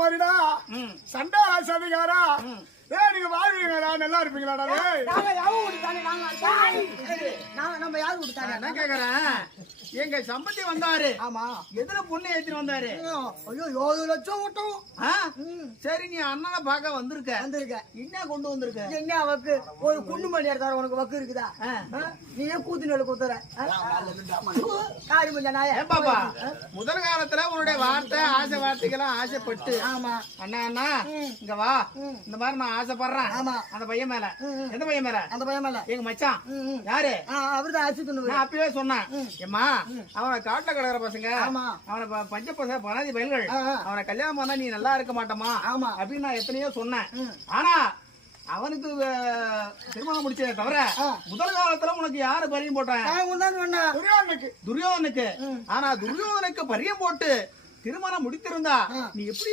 மாதிரிடா. சண்டா சதிகாரா ஏய் நீங்க வாழ்வீங்களா நல்லா இருப்பீங்களாடா நம்ம யாரு கொடுத்தாங்க என்ன கேக்குறேன்? எங்க சம்பந்தி வந்தாரு. ஆமா. எதுல பொண்ணு ஏத்திட்டு வந்தாரு. ஐயோ ஏழு லட்சம் மட்டும் ஆ? சரி நீ அண்ணனை பார்க்க வந்திருக்க. வந்திருக்க. என்ன கொண்டு வந்திருக்க? என்ன வக்கு ஒரு குண்டு மணி எடுத்தாரு உனக்கு வக்கு இருக்குதா? நீ ஏன் கூத்து நெல் குத்துற. காரி மஞ்ச நாய. பாப்பா? முதல் காலத்துல உன்னுடைய வார்த்தை ஆசை வார்த்தைக்கெல்லாம் ஆசைப்பட்டு. ஆமா. அண்ணா அண்ணா இங்க வா. இந்த மாதிரி நான் ஆசைப்படுறேன். ஆமா. அந்த பையன் மேல. எந்த பையன் மேல? அந்த பையன் மேல. எங்க மச்சான். யாரு? அவர்தான் அரிசி துண்ணு நான் அப்பவே சொன்னேன். ஏம்மா அவனை காட்டுல கிடக்குற பசங்க ஆமா. அவனை பஞ்ச பசங்க பனாதி பயல்கள். அவனை கல்யாணம் பண்ணா நீ நல்லா இருக்க மாட்டமா ஆமா. அப்படின்னு நான் எத்தனையோ சொன்னேன். ஆனா அவனுக்கு திருமணம் முடிச்சதை தவிர. முதல் காலத்துல உனக்கு யாரு பரியம் போட்டேன் துரியோதனுக்கு துரியோதனுக்கு ஆனா துரியோதனுக்கு பரியம் போட்டு திருமணம் முடித்திருந்தா நீ எப்படி